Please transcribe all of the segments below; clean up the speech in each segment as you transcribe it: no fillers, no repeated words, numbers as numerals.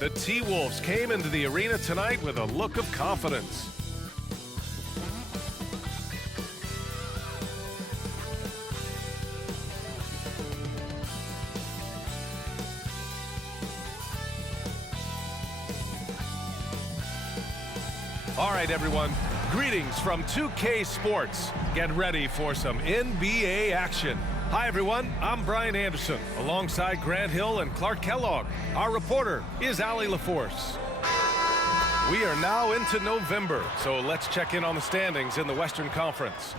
The T-Wolves came into the arena tonight with a look of confidence. All right, everyone. Greetings from 2K Sports. Get ready for some NBA action. Hi, everyone. I'm Brian Anderson, alongside Grant Hill and Clark Kellogg. Our reporter is Allie LaForce. We are now into November, so let's check in on the standings in the Western Conference.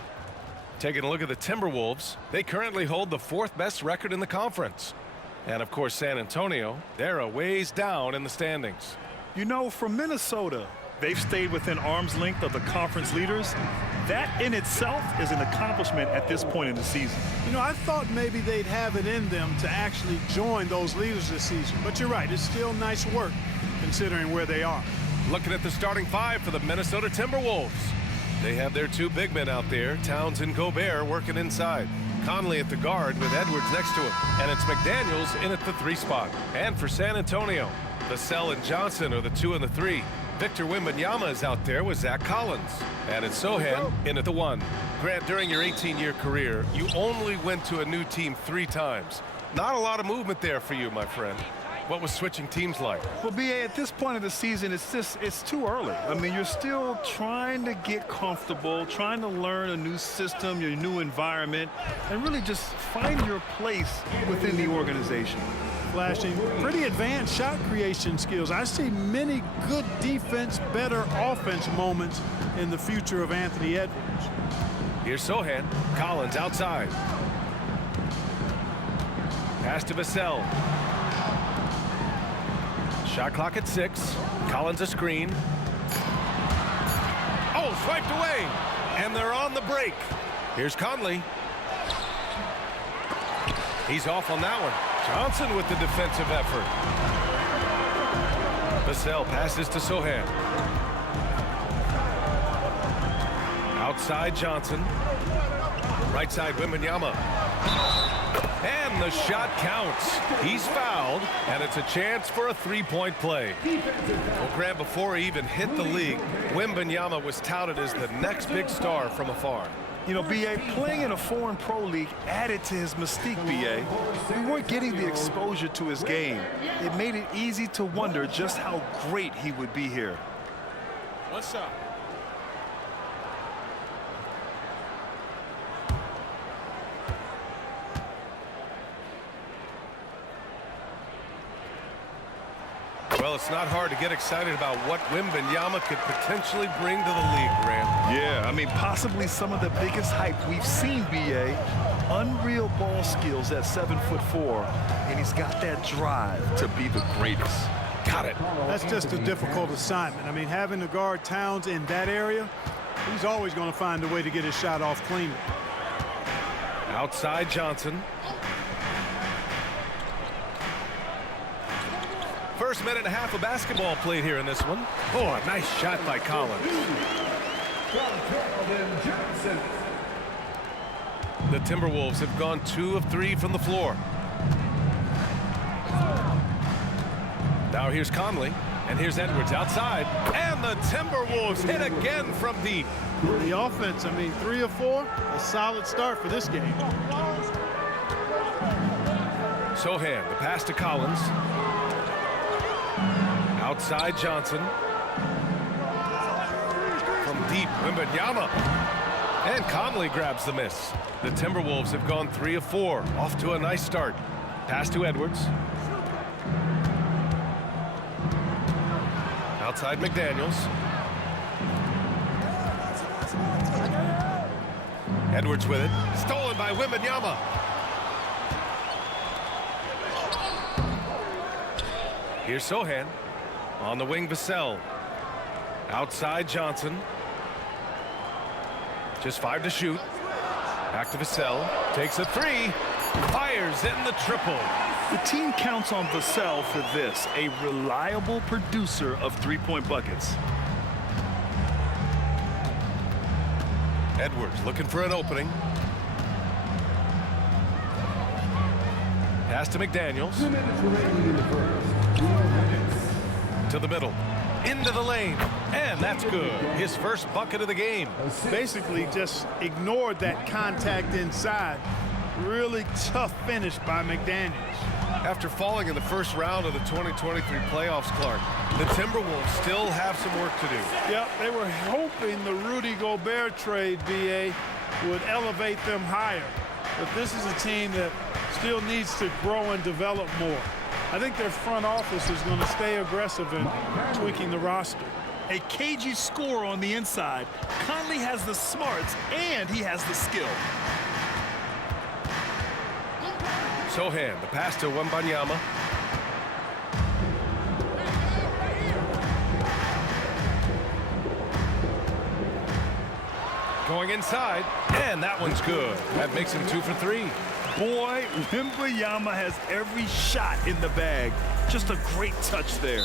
Taking a look at the Timberwolves, they currently hold the 4th best record in the conference. And, of course, San Antonio, they're a ways down in the standings. You know, from Minnesota, they've stayed within arm's length of the conference leaders. That in itself is an accomplishment at this point in the season. You know, I thought maybe they'd have it in them to actually join those leaders this season. But you're right, it's still nice work considering where they are. Looking at the starting 5 for the Minnesota Timberwolves. They have their 2 big men out there, Towns and Gobert, working inside. Conley at the guard with Edwards next to him. And it's McDaniels in at the 3 spot. And for San Antonio, Vassell and Johnson are the 2 and the 3. Victor Wembanyama is out there with Zach Collins. And it's Sochan in at the 1. Grant, during your 18-year career, you only went to a new team 3 times. Not a lot of movement there for you, my friend. What was switching teams like? Well, B.A., at this point of the season, it's too early. I mean, you're still trying to get comfortable, trying to learn a new system, your new environment, and really just find your place within the organization. Flashing pretty advanced shot creation skills. I see many good defense, better offense moments in the future of Anthony Edwards. Here's Sochan. Collins outside. Pass to Vassell. Shot clock at 6. Collins a screen. Oh, swiped away. And they're on the break. Here's Conley. He's off on that one. Johnson with the defensive effort. Vassell passes to Sochan. Outside Johnson. Right side Wembanyama. And the shot counts. He's fouled, and it's a chance for a 3-point play. Well, Grant, before he even hit the league, Wembanyama was touted as the next big star from afar. You know, B.A., playing in a foreign pro league added to his mystique, B.A. We weren't getting the exposure to his game. It made it easy to wonder just how great he would be here. What's up? Well, it's not hard to get excited about what Wembanyama could potentially bring to the league, Grant. Yeah, I mean, possibly some of the biggest hype we've seen, B.A. Unreal ball skills at 7'4", and he's got that drive to be the greatest. Got it. That's just a difficult assignment. I mean, having to guard Towns in that area, he's always going to find a way to get his shot off cleanly. Outside Johnson. First minute and a half of basketball played here in this one. Oh, a nice shot by Collins. The Timberwolves have gone 2 of 3 from the floor. Now here's Conley, and here's Edwards outside. And the Timberwolves hit again from deep. The offense, I mean, 3 of 4, a solid start for this game. Sochan, the pass to Collins. Outside Johnson. From deep, Wembanyama. And Conley grabs the miss. The Timberwolves have gone 3 of 4. Off to a nice start. Pass to Edwards. Outside McDaniels. Edwards with it. Stolen by Wembanyama. Here's Sochan. On the wing, Vassell. Outside Johnson. Just 5 to shoot. Back to Vassell. Takes a 3. Fires in the triple. The team counts on Vassell for this, a reliable producer of 3-point buckets. Edwards looking for an opening. Pass to McDaniels. To the middle. Into the lane. And that's good. His first bucket of the game. Basically just ignored that contact inside. Really tough finish by McDaniels. After falling in the first round of the 2023 playoffs, Clark, the Timberwolves still have some work to do. Yep, they were hoping the Rudy Gobert trade, BA, would elevate them higher. But this is a team that still needs to grow and develop more. I think their front office is going to stay aggressive in tweaking the roster. A cagey score on the inside. Conley has the smarts and he has the skill. Sohan, the pass to Wembanyama. Going inside, and that one's good. That makes him 2 for 3. Boy, Wembanyama has every shot in the bag. Just a great touch there.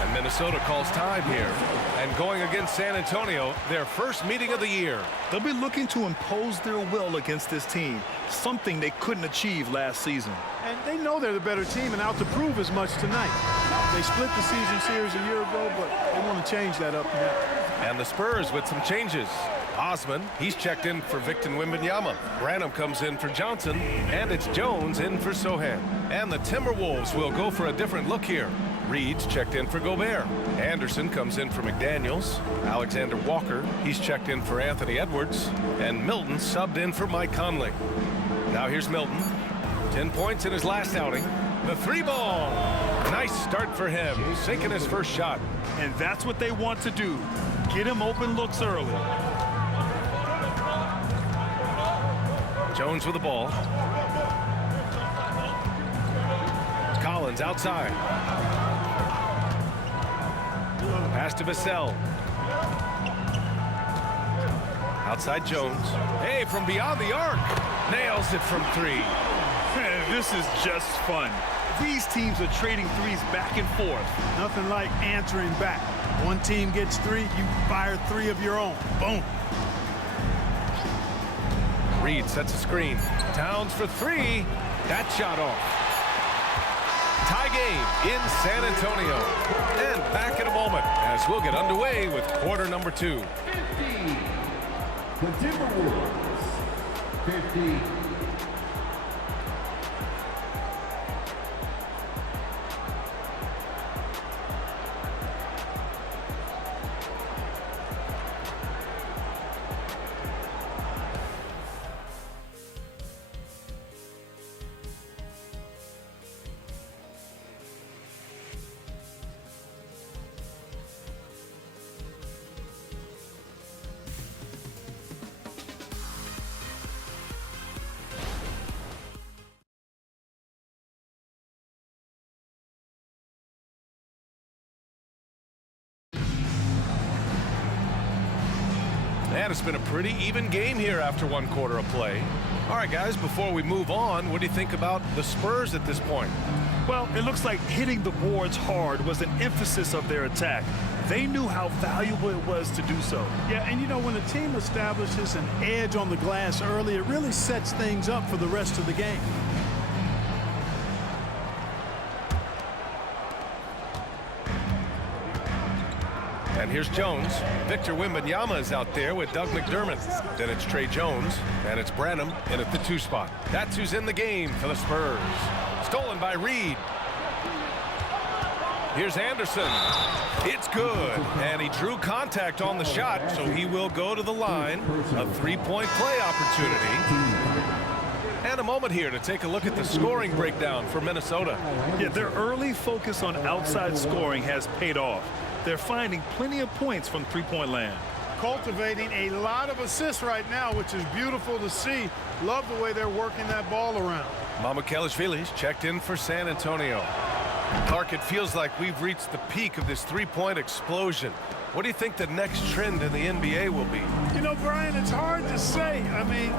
And Minnesota calls time here. And going against San Antonio, their first meeting of the year. They'll be looking to impose their will against this team, something they couldn't achieve last season. And they know they're the better team and out to prove as much tonight. They split the season series a year ago, but they want to change that up now. And the Spurs with some changes. Osman, he's checked in for Victor Wembanyama. Branham comes in for Johnson, and it's Jones in for Sohan. And the Timberwolves will go for a different look here. Reed's checked in for Gobert. Anderson comes in for McDaniels. Alexander Walker, he's checked in for Anthony Edwards. And Milton subbed in for Mike Conley. Now here's Milton. 10 points in his last outing. The 3-ball. Nice start for him. Sinking his first shot. And that's what they want to do. Get him open looks early. Jones with the ball. Collins outside. Pass to Vassell. Outside Jones. Hey, from beyond the arc. Nails it from 3. This is just fun. These teams are trading threes back and forth. Nothing like answering back. One team gets 3, you fire 3 of your own. Boom. Reed sets a screen. Towns for 3. That shot off. Tie game in San Antonio. And back in a moment as we'll get underway with quarter number 2. 50. The Timberwolves. 50. And it's been a pretty even game here after 1 quarter of play. All right, guys, before we move on, what do you think about the Spurs at this point? Well, it looks like hitting the boards hard was an emphasis of their attack. They knew how valuable it was to do so. Yeah, and you know, when a team establishes an edge on the glass early, it really sets things up for the rest of the game. And here's Jones. Victor Wembanyama is out there with Doug McDermott. Then it's Trey Jones, and it's Branham in at the 2 spot. That's who's in the game for the Spurs. Stolen by Reed. Here's Anderson. It's good. And he drew contact on the shot, so he will go to the line. A 3-point play opportunity. And a moment here to take a look at the scoring breakdown for Minnesota. Yeah, their early focus on outside scoring has paid off. They're finding plenty of points from three-point land. Cultivating a lot of assists right now, which is beautiful to see. Love the way they're working that ball around. Mamukelashvili's checked in for San Antonio. Clark, it feels like we've reached the peak of this 3-point explosion. What do you think the next trend in the NBA will be? You know, Brian, it's hard to say. I mean,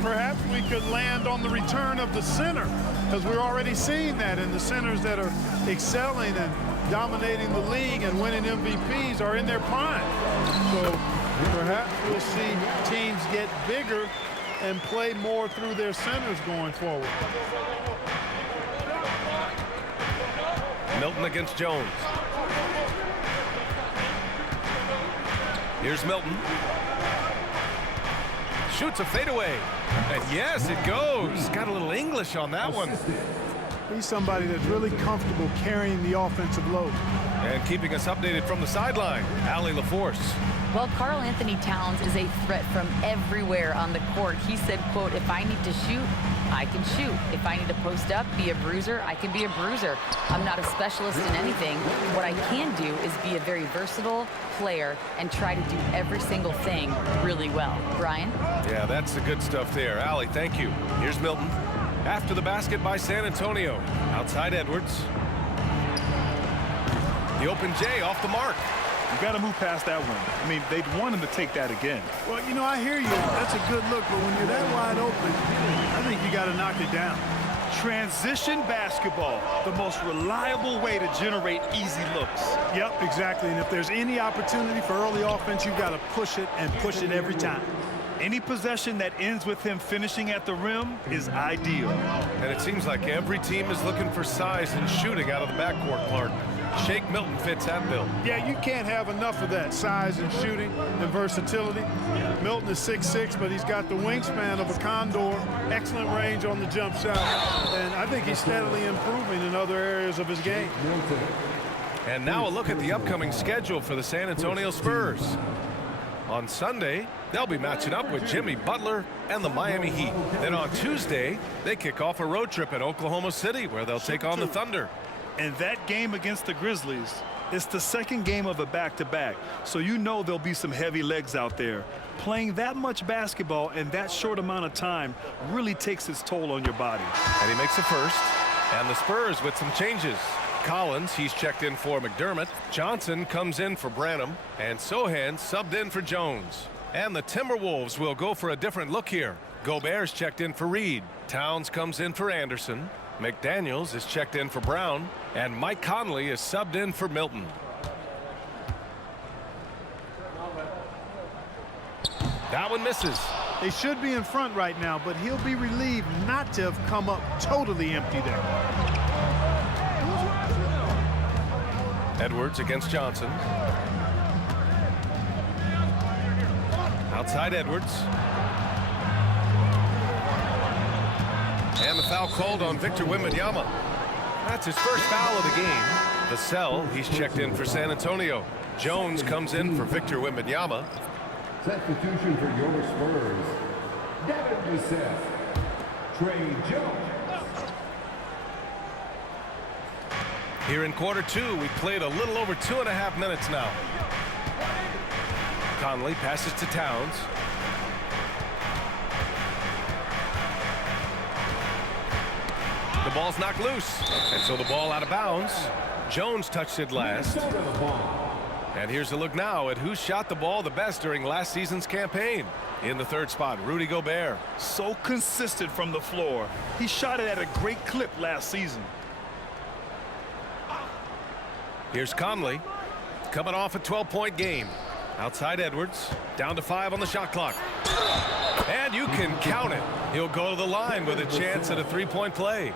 perhaps we could land on the return of the center, because we're already seeing that, and the centers that are excelling and dominating the league and winning MVPs are in their prime. So perhaps we'll see teams get bigger and play more through their centers going forward. Milton against Jones. Here's Milton. Shoots a fadeaway. And yes, it goes. Got a little English on that one. He's somebody that's really comfortable carrying the offensive load. And keeping us updated from the sideline, Allie LaForce. Well, Karl Anthony Towns is a threat from everywhere on the court. He said, quote, if I need to shoot, I can shoot. If I need to post up, be a bruiser, I can be a bruiser. I'm not a specialist in anything. What I can do is be a very versatile player and try to do every single thing really well. Brian? Yeah, that's the good stuff there. Allie, thank you. Here's Milton. After the basket by San Antonio. Outside Edwards. The open J off the mark. You got to move past that one. I mean, they'd want him to take that again. Well, you know, I hear you. That's a good look, but when you're that wide open, I think you got to knock it down. Transition basketball, the most reliable way to generate easy looks. Yep, exactly. And if there's any opportunity for early offense, you've got to push it and push it every time. Any possession that ends with him finishing at the rim is ideal. And it seems like every team is looking for size and shooting out of the backcourt, Clark. Shake Milton fits that bill. Yeah, you can't have enough of that size and shooting and versatility. Milton is 6'6", but he's got the wingspan of a condor, excellent range on the jump shot, and I think he's steadily improving in other areas of his game. And now a look at the upcoming schedule for the San Antonio Spurs. On Sunday, they'll be matching up with Jimmy Butler and the Miami Heat. Then on Tuesday, they kick off a road trip at Oklahoma City where they'll take on the Thunder. And that game against the Grizzlies is the second game of a back-to-back. So you know there'll be some heavy legs out there. Playing that much basketball in that short amount of time really takes its toll on your body. And he makes a first. And the Spurs with some changes. Collins, he's checked in for McDermott. Johnson comes in for Branham. And Sohan subbed in for Jones. And the Timberwolves will go for a different look here. Gobert's checked in for Reed. Towns comes in for Anderson. McDaniels is checked in for Brown, and Mike Conley is subbed in for Milton. That one misses. They should be in front right now, but he'll be relieved not to have come up totally empty there. Edwards against Johnson. Outside Edwards. And the foul called on Victor Wembanyama. That's his first foul of the game. Vassell, he's checked in for San Antonio. Jones comes in for Victor Wembanyama. Substitution for your Spurs, Devin Vassell, Trey Jones. Here in quarter two, we played a little over 2.5 minutes now. Conley passes to Towns. The ball's knocked loose, and so the ball out of bounds. Jones touched it last. And here's a look now at who shot the ball the best during last season's campaign. In the third spot, Rudy Gobert. So consistent from the floor. He shot it at a great clip last season. Here's Conley, coming off a 12-point game. Outside Edwards, down to 5 on the shot clock. And you can count it. He'll go to the line with a chance at a three-point play.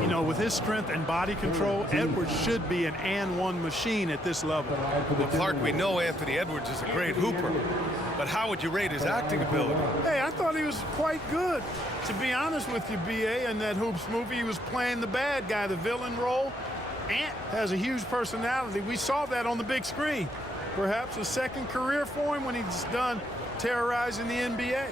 You know, with his strength and body control, Edwards should be an and-one machine at this level. Well, Clark, we know Anthony Edwards is a great hooper, but how would you rate his acting ability? Hey, I thought he was quite good. To be honest with you, B.A., in that Hoops movie, he was playing the bad guy, the villain role. Ant has a huge personality. We saw that on the big screen. Perhaps a second career for him when he's done terrorizing the NBA.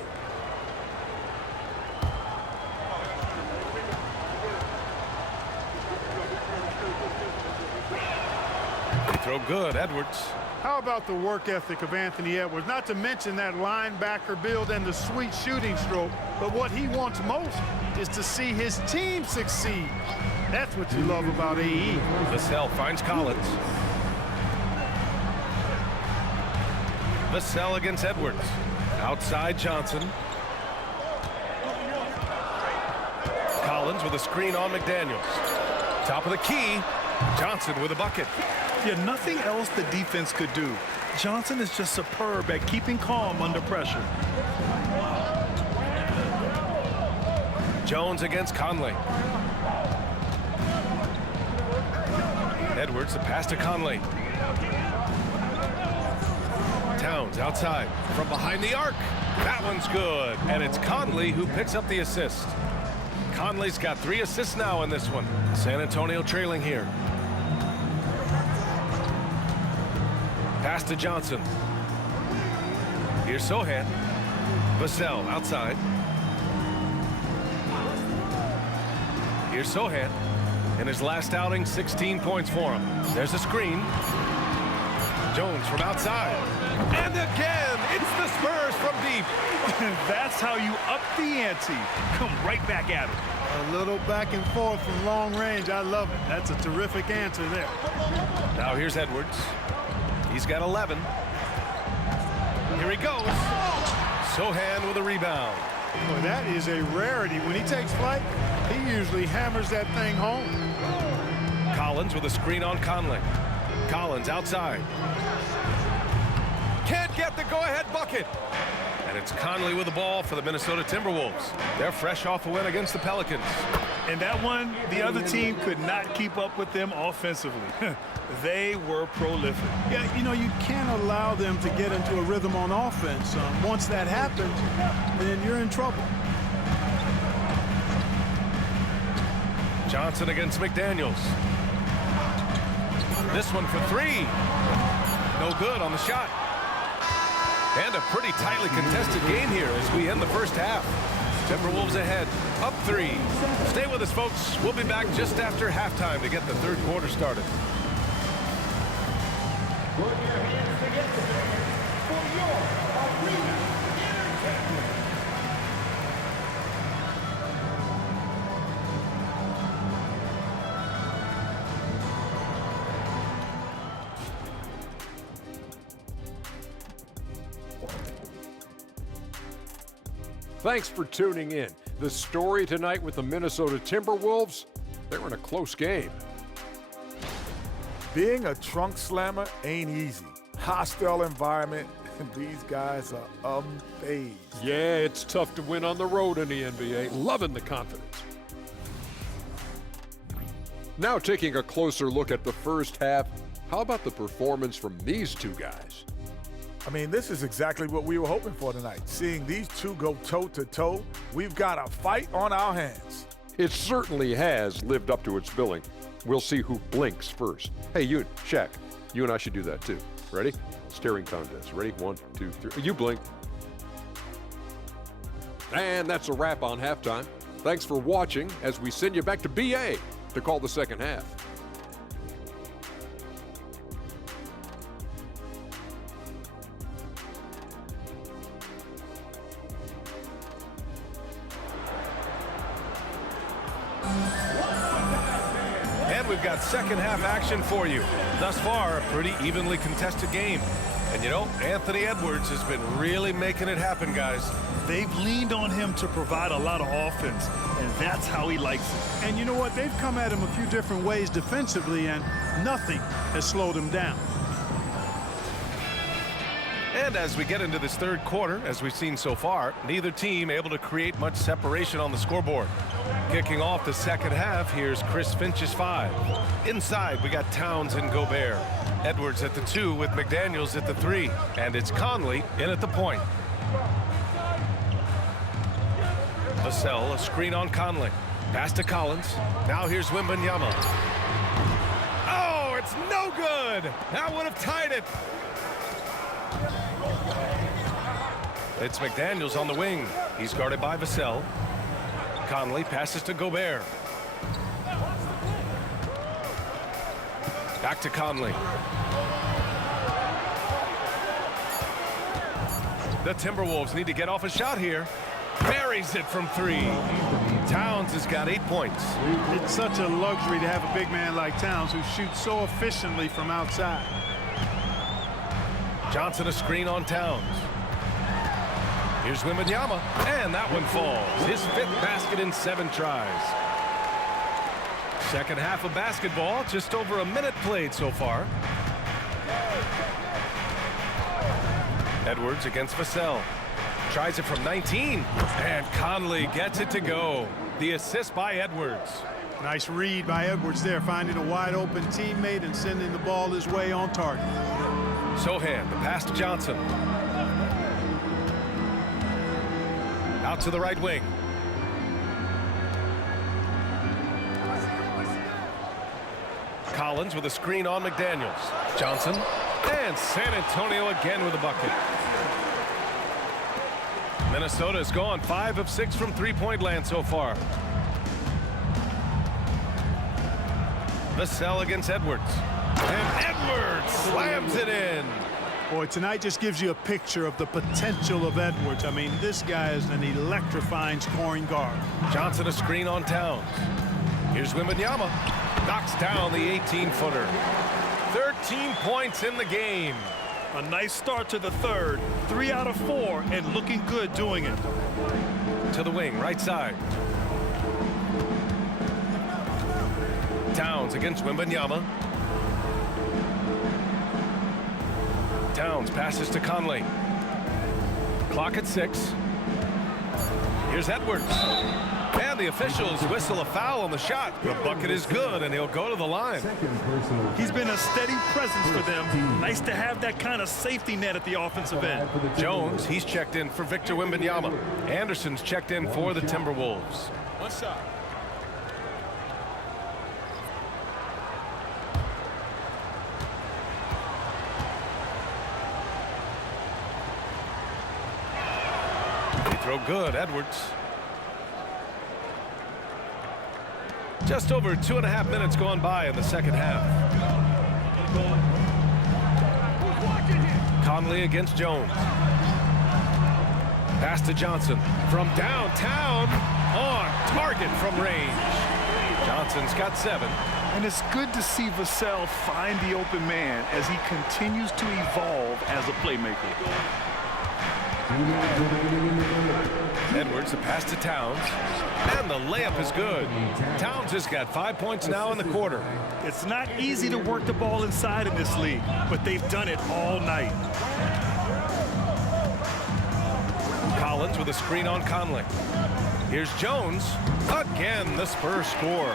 Free throw good, Edwards. How about the work ethic of Anthony Edwards? Not to mention that linebacker build and the sweet shooting stroke, but what he wants most is to see his team succeed. That's what you love about AE. Vassell finds Collins. Vassell against Edwards. Outside Johnson. Collins with a screen on McDaniels. Top of the key. Johnson with a bucket. Yeah, nothing else the defense could do. Johnson is just superb at keeping calm under pressure. Jones against Conley. Edwards, the pass to Conley. Towns outside from behind the arc. That one's good. And it's Conley who picks up the assist. Conley's got 3 assists now in this one. San Antonio trailing here. Pass to Johnson. Here's Sohan. Vassell outside. Here's Sohan. In his last outing, 16 points for him. There's a screen. Jones from outside. And again, it's the Spurs from deep. That's how you up the ante. Come right back at it. A little back and forth from long range. I love it. That's a terrific answer there. Now here's Edwards. He's got 11. Here he goes. Sohan with a rebound. Boy, that is a rarity. When he takes flight, he usually hammers that thing home. Collins with a screen on Conley. Collins outside. Can't get the go-ahead bucket. And it's Conley with the ball for the Minnesota Timberwolves. They're fresh off a win against the Pelicans. And that one, the other team could not keep up with them offensively. They were prolific. Yeah, you know, you can't allow them to get into a rhythm on offense. Once that happens, then you're in trouble. Johnson against McDaniels. This one for 3. No good on the shot. And a pretty tightly contested game here as we end the first half. Timberwolves ahead, up 3. Stay with us, folks. We'll be back just after halftime to get the third quarter started. Put your hands together for your arena entertainment. Thanks for tuning in. The story tonight with the Minnesota Timberwolves, they're in a close game. Being a trunk slammer ain't easy. Hostile environment, and these guys are unfazed. Yeah, it's tough to win on the road in the NBA. Loving the confidence. Now taking a closer look at the first half, how about the performance from these two guys? I mean, this is exactly what we were hoping for tonight. Seeing these two go toe-to-toe, we've got a fight on our hands. It certainly has lived up to its billing. We'll see who blinks first. Hey, you, Shaq, you and I should do that too. Ready? Staring contest. Ready? 1, 2, 3. You blink. And that's a wrap on halftime. Thanks for watching as we send you back to BA to call the second half. And we've got second half action for you. Thus far, a pretty evenly contested game. And you know, Anthony Edwards has been really making it happen, guys. They've leaned on him to provide a lot of offense, and that's how he likes it. And you know what? They've come at him a few different ways defensively, and nothing has slowed him down. And as we get into this third quarter, as we've seen so far, neither team able to create much separation on the scoreboard. Kicking off the second half, here's Chris Finch's 5. Inside, we got Towns and Gobert. Edwards at the 2 with McDaniels at the 3. And it's Conley in at the point. Vassell, a screen on Conley. Pass to Collins. Now here's Wembanyama. Oh, it's no good! That would have tied it. It's McDaniels on the wing. He's guarded by Vassell. Conley passes to Gobert. Back to Conley. The Timberwolves need to get off a shot here. Buries it from 3. Towns has got 8 points. It's such a luxury to have a big man like Towns who shoots so efficiently from outside. Johnson a screen on Towns. Here's Wembanyama, and that one falls. His 5th basket in 7 tries. Second half of basketball, just over a minute played so far. Edwards against Vassell. Tries it from 19, and Conley gets it to go. The assist by Edwards. Nice read by Edwards there, finding a wide open teammate and sending the ball his way on target. Sohan, the pass to Johnson. Out to the right wing. Collins with a screen on McDaniels. Johnson. And San Antonio again with a bucket. Minnesota has gone 5 of 6 from three-point land so far. Vassell against Edwards. And Edwards slams it in. Boy, tonight just gives you a picture of the potential of Edwards. I mean, this guy is an electrifying scoring guard. Johnson a screen on Towns. Here's Wembanyama. Knocks down the 18-footer. 13 points in the game. A nice start to the third. 3 out of 4 and looking good doing it. To the wing, right side. Towns against Wembanyama. Towns passes to Conley. Clock at 6. Here's Edwards. And the officials whistle a foul on the shot. The bucket is good, and he'll go to the line. He's been a steady presence for them. Nice to have that kind of safety net at the offensive end. Jones, he's checked in for Victor Wembanyama. Anderson's checked in for the Timberwolves. One shot. They throw good, Edwards. Just over 2.5 minutes gone by in the second half. Conley against Jones. Pass to Johnson from downtown, on target from range. Johnson's got 7. And it's good to see Vassell find the open man as he continues to evolve as a playmaker. Edwards, the pass to Towns. And the layup is good. Towns has got 5 points now in the quarter. It's not easy to work the ball inside in this league, but they've done it all night. Collins with a screen on Conley. Here's Jones. Again, the Spurs score.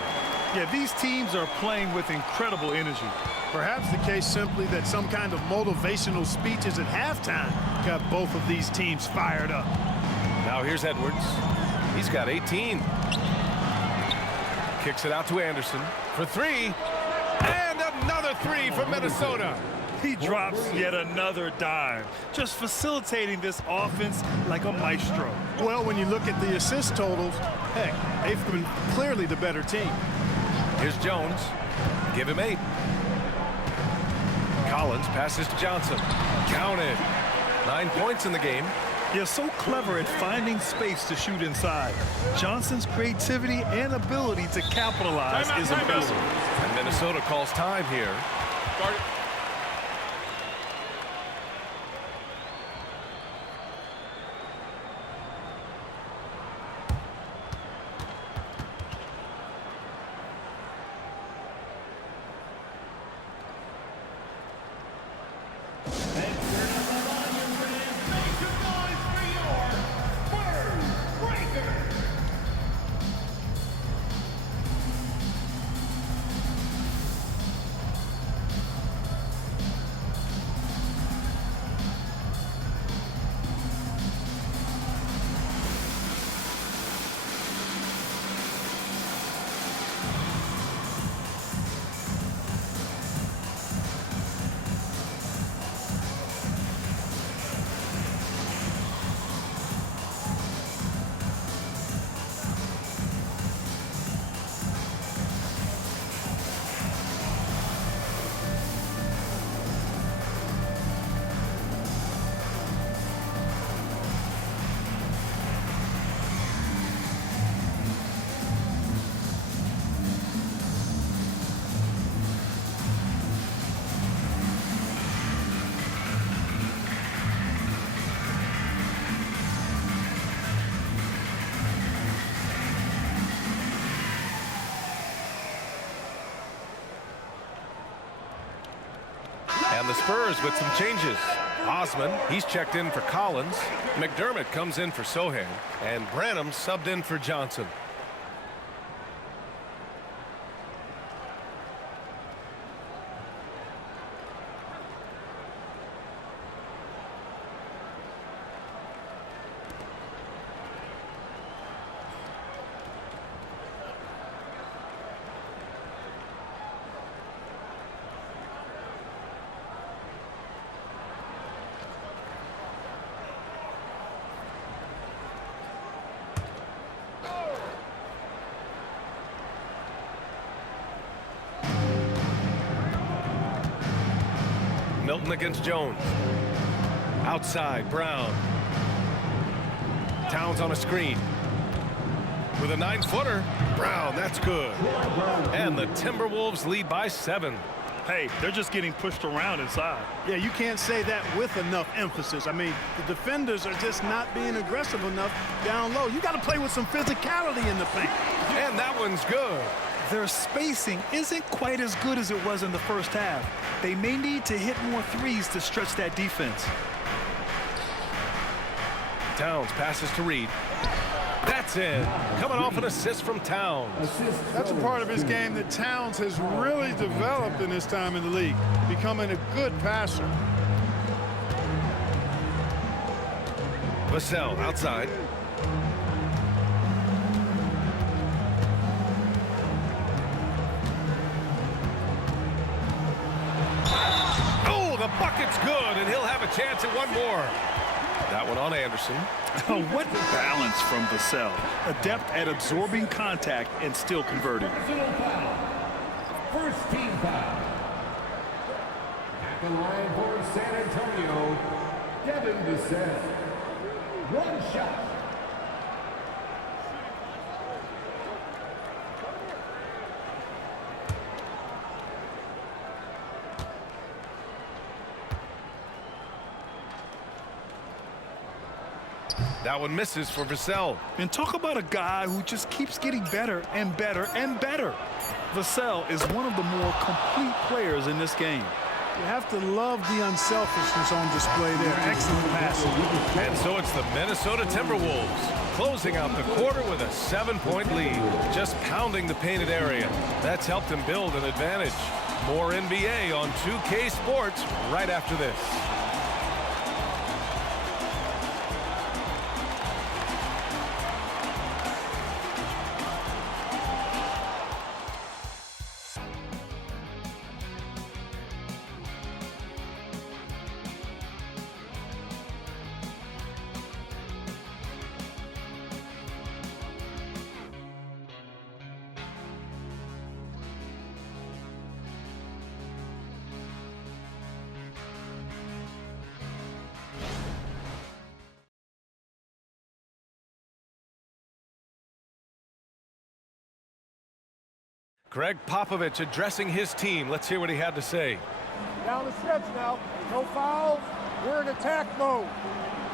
Yeah, these teams are playing with incredible energy. Perhaps the case simply that some kind of motivational speeches at halftime got both of these teams fired up. Now here's Edwards. He's got 18. Kicks it out to Anderson for 3. And another 3 for Minnesota. He drops yet another dime, just facilitating this offense like a maestro. Well, when you look at the assist totals, heck, they've been clearly the better team. Here's Jones. Give him 8. Collins passes to Johnson. Counted. 9 points in the game. They're so clever at finding space to shoot inside. Johnson's creativity and ability to capitalize is impressive. And Minnesota calls time here. And the Spurs with some changes. Osman, he's checked in for Collins. McDermott comes in for Sohan. And Branham subbed in for Johnson. Milton against Jones. Outside, Brown. Towns on a screen. With a 9-footer, Brown, that's good. And the Timberwolves lead by 7. Hey, they're just getting pushed around inside. Yeah, you can't say that with enough emphasis. I mean, the defenders are just not being aggressive enough down low. You got to play with some physicality in the paint. And that one's good. Their spacing isn't quite as good as it was in the first half. They may need to hit more threes to stretch that defense. Towns passes to Reed. That's in. Coming off an assist from Towns. That's a part of his game that Towns has really developed in his time in the league, becoming a good passer. Vassell outside. Oh, the bucket's good, and he'll have a chance at one more. That one on Anderson. What balance from Vassell. Adept at absorbing contact and still converting. Personal foul. First team foul. At the line for San Antonio, Devin Vassell. One shot. That one misses for Vassell. And talk about a guy who just keeps getting better and better and better. Vassell is one of the more complete players in this game. You have to love the unselfishness on display there. Excellent passing. And so it's the Minnesota Timberwolves closing out the quarter with a 7-point lead, just pounding the painted area. That's helped them build an advantage. More NBA on 2K Sports right after this. Greg Popovich addressing his team. Let's hear what he had to say. Down the stretch now. No fouls. We're in attack mode.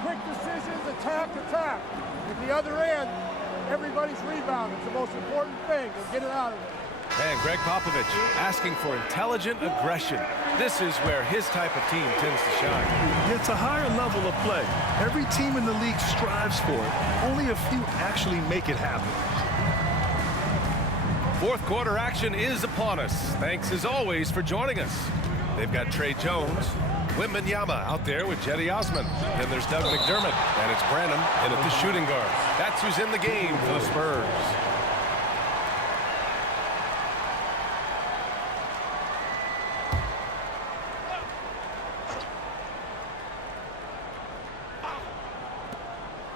Quick decisions, attack, attack. At the other end, everybody's rebounding. It's the most important thing. We'll get it out of there. And Greg Popovich asking for intelligent aggression. This is where his type of team tends to shine. It's a higher level of play. Every team in the league strives for it. Only a few actually make it happen. Fourth quarter action is upon us. Thanks as always for joining us. They've got Trey Jones, Wembanyama out there with Jetty Osman. Then there's Doug McDermott, and it's Branham in at the shooting guard. That's who's in the game for the Spurs.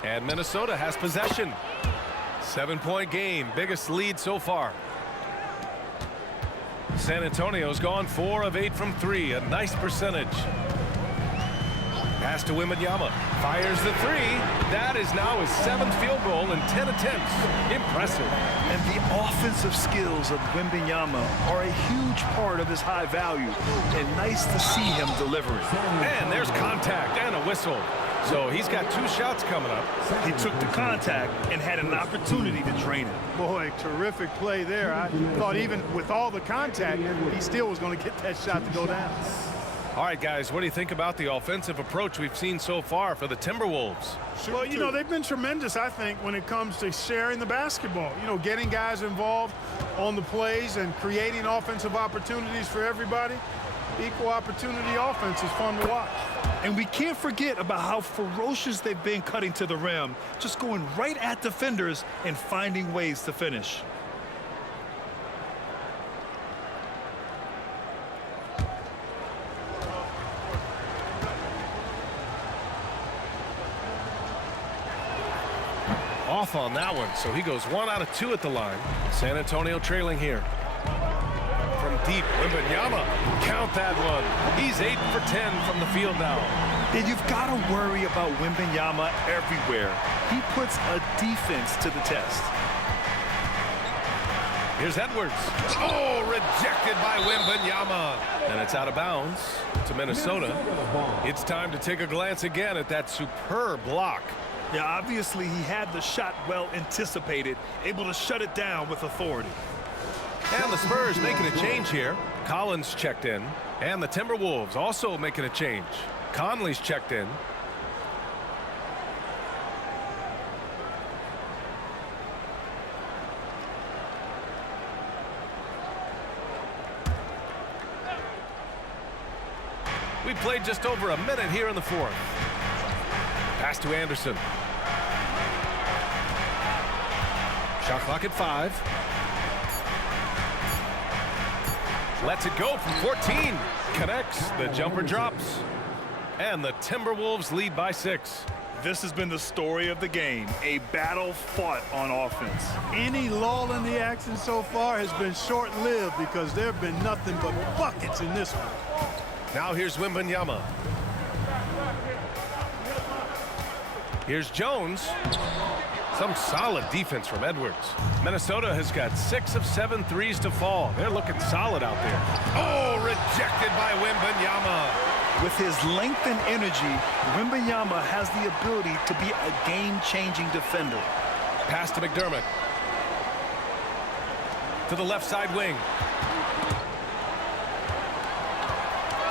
And Minnesota has possession. 7-point game, biggest lead so far. San Antonio's gone 4 of 8 from 3, a nice percentage. Pass to Wembanyama, fires the 3. That is now his 7th field goal in 10 attempts. Impressive. And the offensive skills of Wembanyama are a huge part of his high value, and nice to see him delivering. And there's contact and a whistle. So he's got 2 shots coming up. He took the contact and had an opportunity to drain it. Boy, terrific play there. I thought even with all the contact, he still was going to get that shot to go down. All right, guys, what do you think about the offensive approach we've seen so far for the Timberwolves? Well, you know, they've been tremendous, I think, when it comes to sharing the basketball. You know, getting guys involved on the plays and creating offensive opportunities for everybody. Equal opportunity offense is fun to watch. And we can't forget about how ferocious they've been cutting to the rim, just going right at defenders and finding ways to finish. Off on that one, so he goes 1 out of 2 at the line. San Antonio trailing here. From deep. Wembanyama, count that one. He's 8 for 10 from the field now. And you've got to worry about Wembanyama everywhere. He puts a defense to the test. Here's Edwards. Oh, rejected by Wembanyama. And it's out of bounds to Minnesota. It's time to take a glance again at that superb block. Yeah, obviously he had the shot well anticipated, able to shut it down with authority. And the Spurs making a change here. Collins checked in. And the Timberwolves also making a change. Conley's checked in. We played just over a minute here in the fourth. Pass to Anderson. Shot clock at 5. Lets it go from 14. Connects. The jumper drops. And the Timberwolves lead by 6. This has been the story of the game, a battle fought on offense. Any lull in the action so far has been short-lived because there have been nothing but buckets in this one. Now here's Wembanyama. Here's Jones. Some solid defense from Edwards. Minnesota has got 6 of 7 threes to fall. They're looking solid out there. Oh, rejected by Wembanyama. With his length and energy, Wembanyama has the ability to be a game-changing defender. Pass to McDermott. To the left side wing.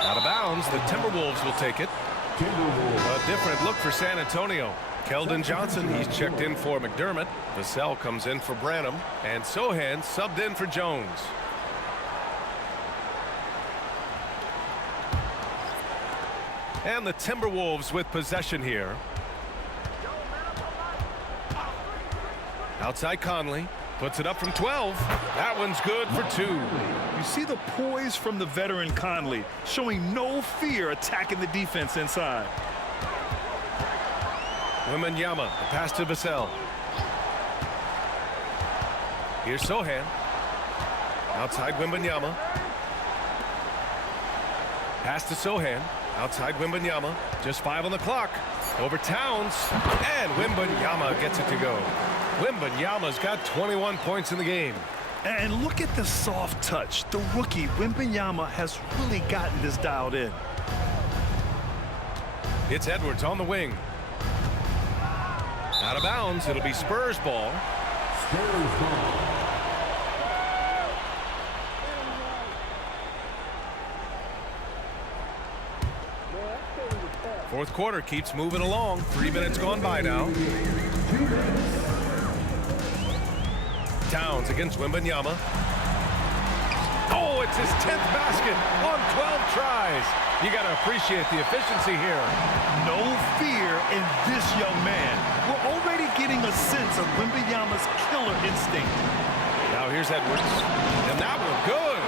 Out of bounds. The Timberwolves will take it. A different look for San Antonio. Keldon Johnson, he's checked in for McDermott. Vassell comes in for Branham. And Sohan subbed in for Jones. And the Timberwolves with possession here. Outside Conley. Puts it up from 12. That one's good for 2. You see the poise from the veteran Conley, showing no fear attacking the defense inside. Wembanyama, the pass to Vassell. Here's Sohan. Outside Wembanyama. Pass to Sohan. Outside Wembanyama. Just 5 on the clock. Over Towns. And Wembanyama gets it to go. Wembanyama's got 21 points in the game. And look at the soft touch. The rookie, Wembanyama, has really gotten this dialed in. It's Edwards on the wing. Out of bounds. It'll be Spurs ball. Spurs ball. Fourth quarter keeps moving along. 3 minutes gone by now. Towns against Wembanyama. Oh, it's his 10th basket on 12 tries. You got to appreciate the efficiency here. No fear in this young man. We're already getting a sense of Wembanyama's killer instinct. Now here's Edwards. And that one good.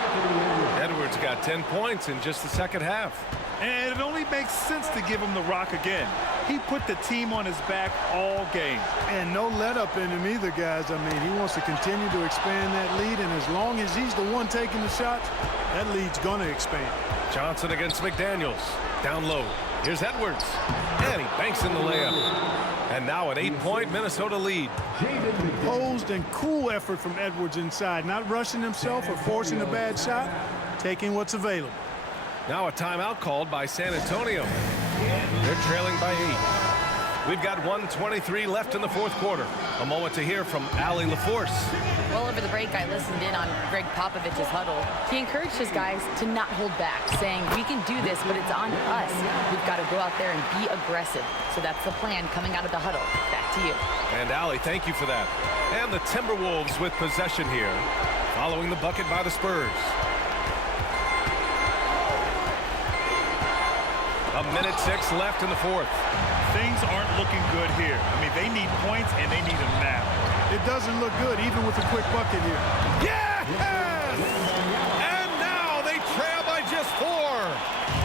Edwards got 10 points in just the second half. And it only makes sense to give him the rock again. He put the team on his back all game. And no let up in him either, guys. I mean, he wants to continue to expand that lead, and as long as he's the one taking the shots, that lead's going to expand. Johnson against McDaniels. Down low. Here's Edwards. And he banks in the layup. And now an 8-point Minnesota lead. Posed and cool effort from Edwards inside, not rushing himself or forcing a bad shot, taking what's available. Now a timeout called by San Antonio. They're trailing by 8. We've got 1:23 left in the fourth quarter. A moment to hear from Allie LaForce. Well, over the break, I listened in on Greg Popovich's huddle. He encouraged his guys to not hold back, saying, we can do this, but it's on us. We've got to go out there and be aggressive. So that's the plan coming out of the huddle. Back to you. And Allie, thank you for that. And the Timberwolves with possession here, following the bucket by the Spurs. A minute 6 left in the fourth. Things aren't looking good here. I mean, they need points, and they need them now. It doesn't look good, even with a quick bucket here. Yes! And now they trail by just 4.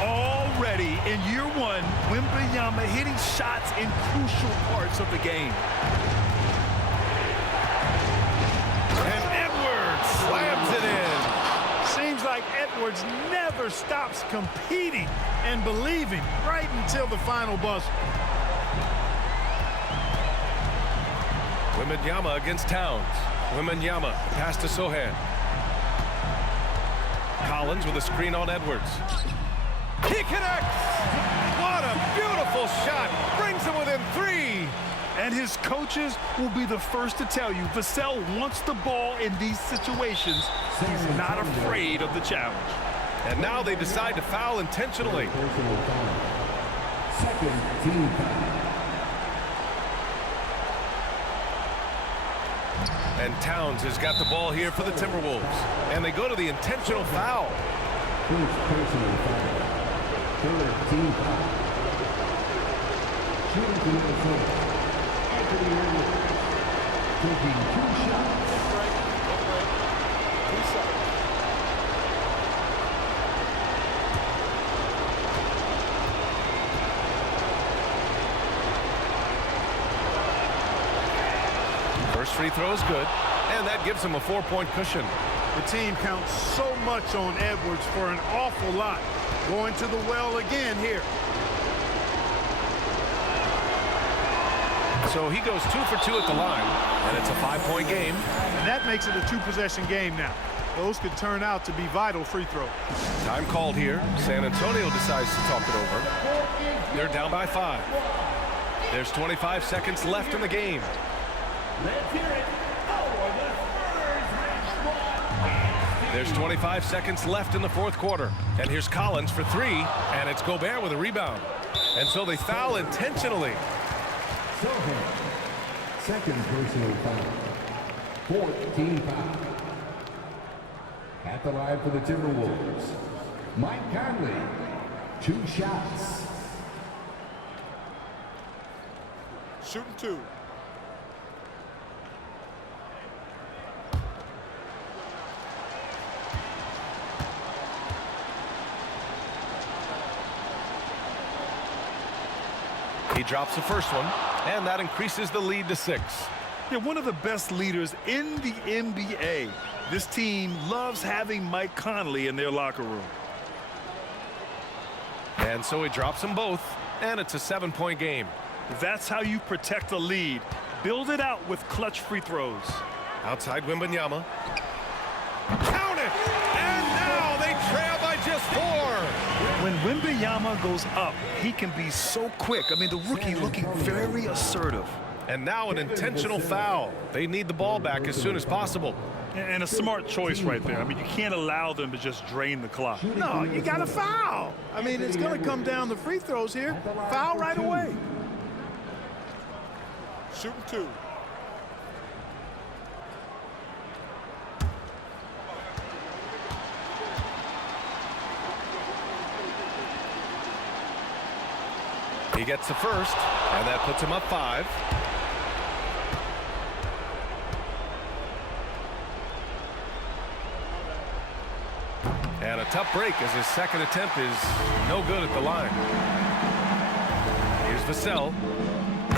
Already in year 1, Wembanyama hitting shots in crucial parts of the game. And Edwards slams it in. Seems like Edwards never stops competing and believing right until the final buzzer. Wembanyama against Towns. Wembanyama, pass to Sohan. Collins with a screen on Edwards. He connects! What a beautiful shot! Brings him within 3! And his coaches will be the first to tell you, Vassell wants the ball in these situations. He's not afraid of the challenge. And now they decide to foul intentionally. Second team foul. And Towns has got the ball here for the Timberwolves. And they go to the intentional foul. First personal foul. Third team foul. Shooting to Minnesota. Anthony Edwards. Taking 2 shots. First free throw is good, and that gives him a 4-point cushion. The team counts so much on Edwards for an awful lot. Going to the well again here. So he goes 2 for 2 at the line, and it's a 5-point game. And that makes it a 2-possession game now. Those could turn out to be vital free throws. Time called here. San Antonio decides to talk it over. They're down by 5. There's 25 seconds left in the game. Let's hear it for the Spurs. There's 25 seconds left in the 4th quarter. And here's Collins for 3, and it's Gobert with a rebound. And so they foul intentionally. Sohan. Second personal foul. 4th team foul. At the line for the Timberwolves. Mike Conley. 2 shots. Shooting 2. He drops the first one, and that increases the lead to 6. They're one of the best leaders in the NBA. This team loves having Mike Conley in their locker room. And so he drops them both, and it's a 7-point game. That's how you protect a lead. Build it out with clutch free throws. Outside Wembanyama. Count it! And now they trail by just 4. When Wembanyama goes up, he can be so quick. I mean, the rookie looking very assertive. And now an intentional foul. They need the ball back as soon as possible. And a smart choice right there. I mean, you can't allow them to just drain the clock. No, you got to foul. I mean, it's going to come down to free throws here. Foul right away. Shooting 2. He gets the first, and that puts him up 5. And a tough break as his second attempt is no good at the line. Here's Vassell.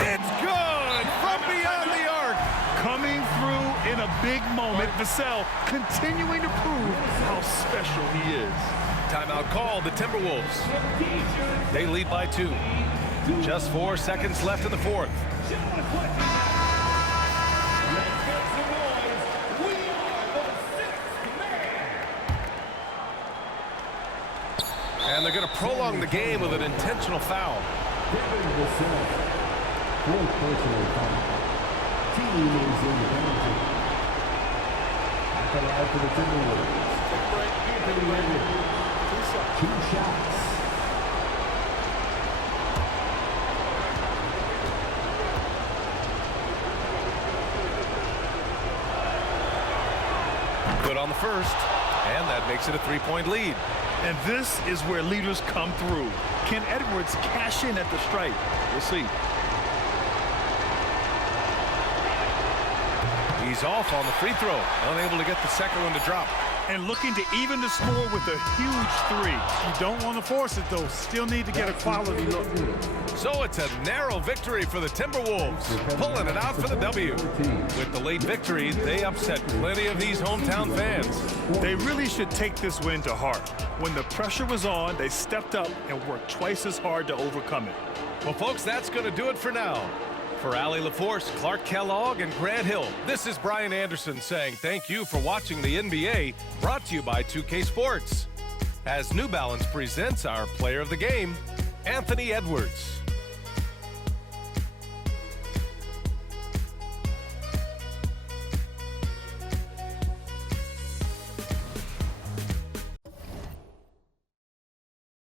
It's good from beyond the arc. Coming through in a big moment, Vassell continuing to prove how special he is. Timeout called, the Timberwolves. They lead by 2. Just 4 seconds left in the 4th. And they're going to prolong the game with an intentional foul. 4th personal foul. Team is in the penalty. At the line for the Timberwolves. Anthony Edwards. 2 shots. Good on the first, and that makes it a 3-point lead. And this is where leaders come through. Can Edwards cash in at the stripe? We'll see. He's off on the free throw, unable to get the second one to drop. and looking to even the score with a huge three. You don't want to force it, though. Still need to get a quality look. So it's a narrow victory for the Timberwolves, pulling it out for the W. With the late victory, they upset plenty of these hometown fans. They really should take this win to heart. When the pressure was on, they stepped up and worked twice as hard to overcome it. Well, folks, that's going to do it for now. For Allie LaForce, Clark Kellogg, and Grant Hill, this is Brian Anderson saying thank you for watching the NBA, brought to you by 2K Sports. As New Balance presents our player of the game, Anthony Edwards.